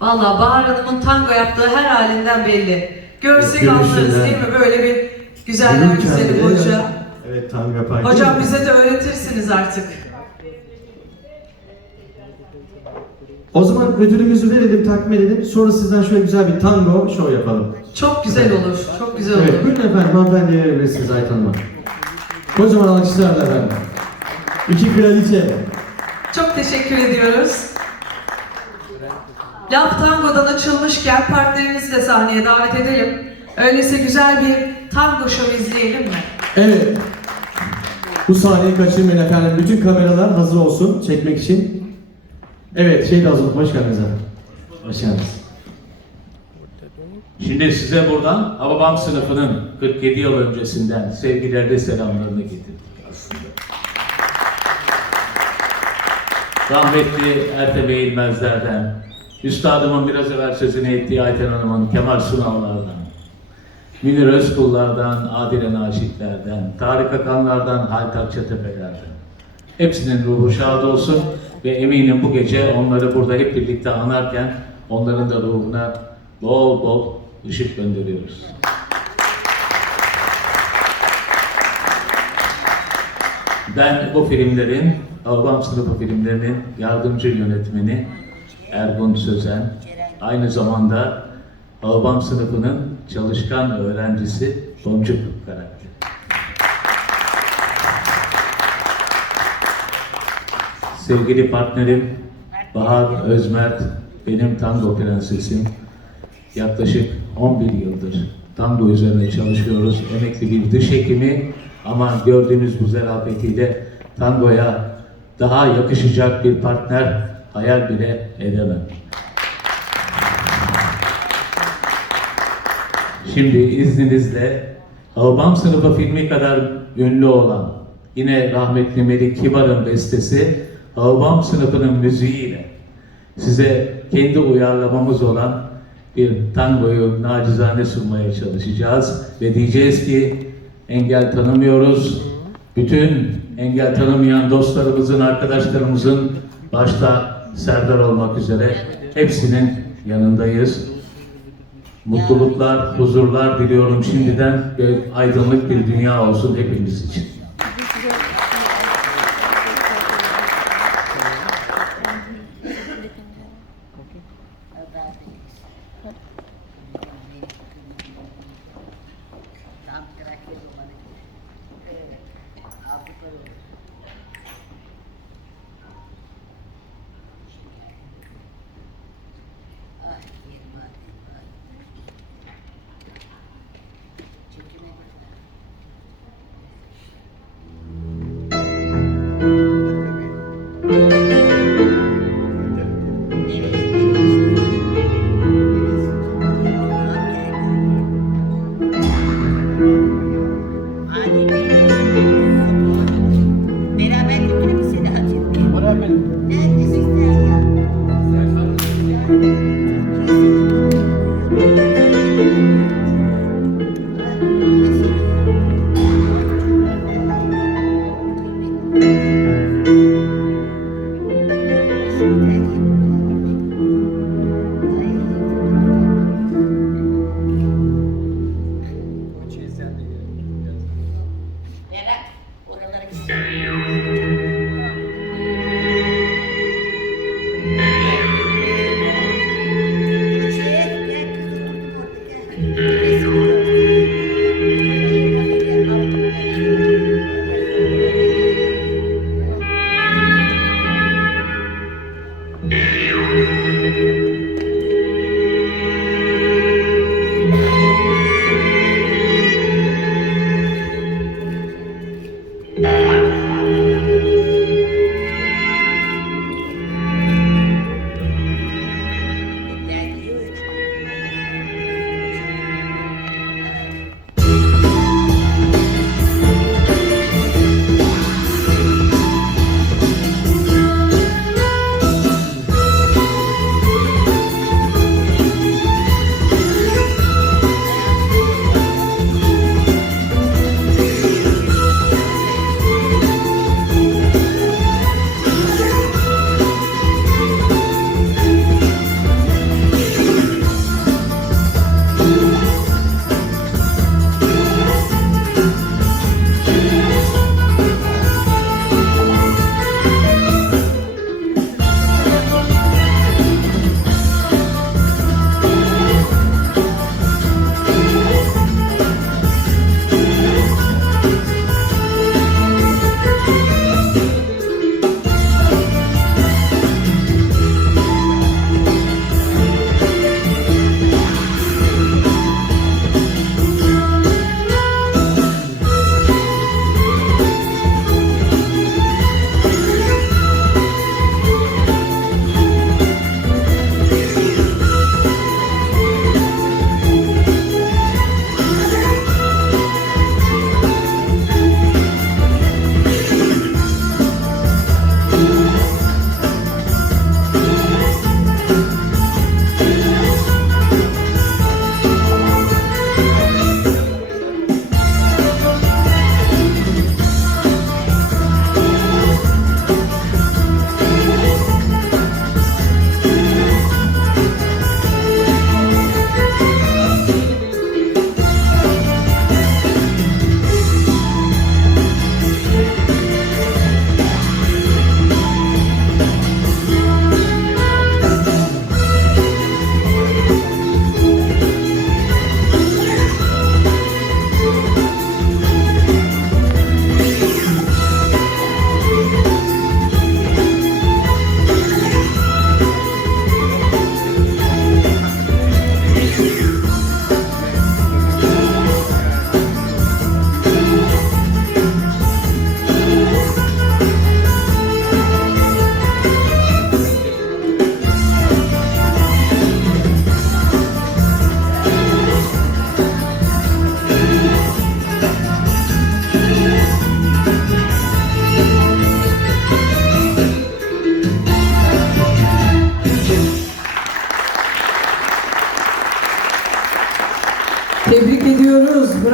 Valla Bahar Hanım'ın tango yaptığı her halinden belli. Görsek Görüşünden. anlarız değil mi? Böyle bir güzeller Yürürken güzeli bile- hoca. Evet tango yaparken. Hocam bize de öğretirsiniz artık. O zaman ödülümüzü verelim, takdim edelim. Sonra sizden şöyle güzel bir tango show yapalım. Çok güzel olur. Çok güzel olur. Evet, buyurun efendim. Hanımefendiye verebilirsiniz Ayten Hanım'a. Kocaman alkışlarla efendim. İki kraliçe. Çok teşekkür ediyoruz. Laf Tango'dan açılmışken partnerimizi de sahneye davet edelim. Öyleyse güzel bir tango show izleyelim mi? Evet. Bu sahneyi kaçırmayın efendim. Bütün kameralar hazır olsun çekmek için. Evet, şey de hazır. Hoş geldiniz efendim. Hoş geldiniz. Şimdi size buradan Hababam sınıfının 47 yıl öncesinden sevgilerle selamlarını getirdik aslında. Rahmetli Ertem Eğilmezler'den, Üstadımın biraz evvel sözünü ettiği Ayten Hanım'ın Kemal Sunal'lardan, Münir Özkullar'dan, Adile Naşitler'den, Tarık Akanlar'dan, Halit Akçatepe'lerden. Hepsinin ruhu şad olsun ve eminim bu gece onları burada hep birlikte anarken onların da ruhuna bol bol ışık gönderiyoruz. Ben bu filmlerin, Avram Sınıfı filmlerinin yardımcı yönetmeni Ergun Sözen, aynı zamanda Avram Sınıfı'nın çalışkan öğrencisi Boncuk karakteri. Sevgili partnerim Bahar Özmert, benim tango prensesim. Yaklaşık 11 yıldır tango üzerine çalışıyoruz. Emekli bir dış hekimi ama gördüğünüz bu zarafetiyle tangoya daha yakışacak bir partner hayal bile edemem. Şimdi izninizle Hababam Sınıfı filmi kadar ünlü olan yine rahmetli Melik Kibar'ın bestesi Hababam Sınıfı'nın müziğiyle size kendi uyarlamamız olan bir tangoyu nacizane sunmaya çalışacağız ve diyeceğiz ki engel tanımıyoruz. Bütün engel tanımayan dostlarımızın, arkadaşlarımızın başta Serdar olmak üzere hepsinin yanındayız. Mutluluklar, huzurlar diliyorum şimdiden ve aydınlık bir dünya olsun hepimiz için. Thank you. Beraber götürüp seni hak etmeye. Beraber. Neredesin?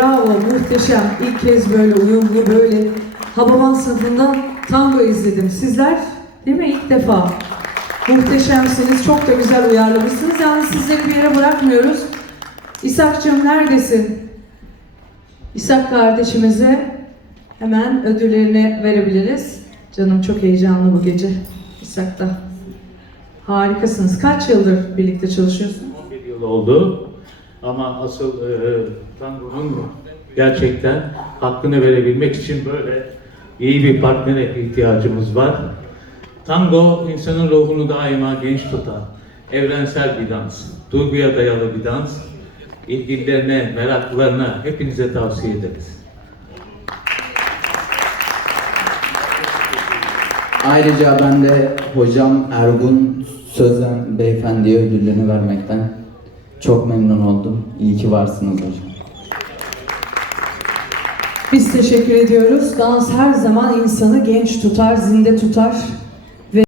Bravo, muhteşem. İlk kez böyle uyumlu, böyle Hababam sınıfından tango izledim. Sizler değil mi? İlk defa. Muhteşemsiniz, çok da güzel uyarlamışsınız. Yalnız sizleri bir yere bırakmıyoruz. İshak'cığım neredesin? İshak kardeşimize hemen ödüllerini verebiliriz. Canım çok heyecanlı bu gece İshak'ta. Harikasınız. Kaç yıldır birlikte çalışıyorsunuz? 11 yıl oldu ama asıl e, tangonun gerçekten hakkını verebilmek için böyle iyi bir partnere ihtiyacımız var. Tango insanın ruhunu daima genç tutar. Evrensel bir dans, duyguya dayalı bir dans. İlgililerine, meraklılarına hepinize tavsiye ederiz. Ayrıca ben de hocam Ergun Sözen Beyefendi'ye ödüllerini vermekten çok memnun oldum. İyi ki varsınız hocam. Biz teşekkür ediyoruz. Dans her zaman insanı genç tutar, zinde tutar.